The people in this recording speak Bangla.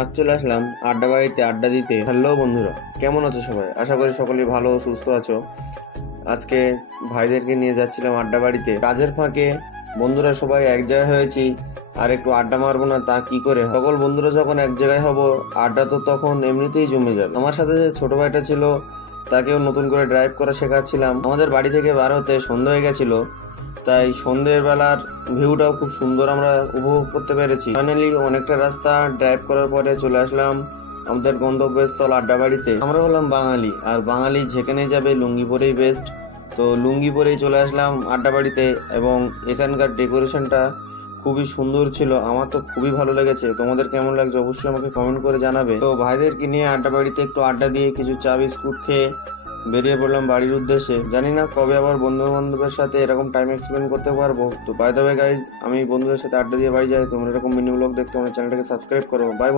আজ চলে আসলাম আড্ডা বাড়িতে আড্ডা দিতে। হ্যালো বন্ধুরা, কেমন আছো সবাই? আশা করি সকলেই ভালো ও সুস্থ আছো। আজকে ভাইদেরকে নিয়ে যাচ্ছিলাম আড্ডা বাড়িতে। কাজের ফাঁকে বন্ধুরা সবাই এক জায়গায় হয়েছি, আর একটু আড্ডা মারবো না তা কি করে হয়? সকল বন্ধুরা যখন এক জায়গায় হব, আড্ডা তো তখন এমনিতেই জমে যাবে। আমার সাথে যে ছোট ভাইটা ছিল, তাকেও নতুন করে ড্রাইভ করা শেখাচ্ছিলাম। আমাদের বাড়ি থেকে বার হতে সন্ধ্যা হয়ে গেছিল, তাই সন্ধ্যের বেলার ভিউটাও খুব সুন্দর আমরা উপভোগ করতে পেরেছি। ফাইনালি অনেকটা রাস্তা ড্রাইভ করার পরে চলে আসলাম আমাদের গন্তব্যস্থল আড্ডাবাড়িতে। আমরা হলাম বাঙালি, আর বাঙালি যেখানে যাবে লুঙ্গি পরেই বেস্ট। তো লুঙ্গি পরেই চলে আসলাম আড্ডাবাড়িতে, এবং এখানকার ডেকোরেশনটা খুবই সুন্দর ছিল। আমার তো খুবই ভালো লেগেছে। তোমাদের কেমন লাগছে অবশ্যই আমাকে কমেন্ট করে জানাবে। তো ভাইদেরকে নিয়ে আড্ডাবাড়িতে একটু আড্ডা দিয়ে কিছু চা বিস্কুট খেয়ে বেরিয়ে পড়লাম বাড়ির উদ্দেশ্যে। জানি না কবে আবার বন্ধু বান্ধবের সাথে এরকম টাইম এক্সপেন্ড করতে পারবো। তো বাই দ্য ওয়ে গাইজ, আমি বন্ধুদের সাথে আড্ডা দিয়ে বাড়ি যাই। তোমরা এরকম মিনি ব্লগ দেখতে আমার চ্যানেলটাকে সাবস্ক্রাইব করো। বাই।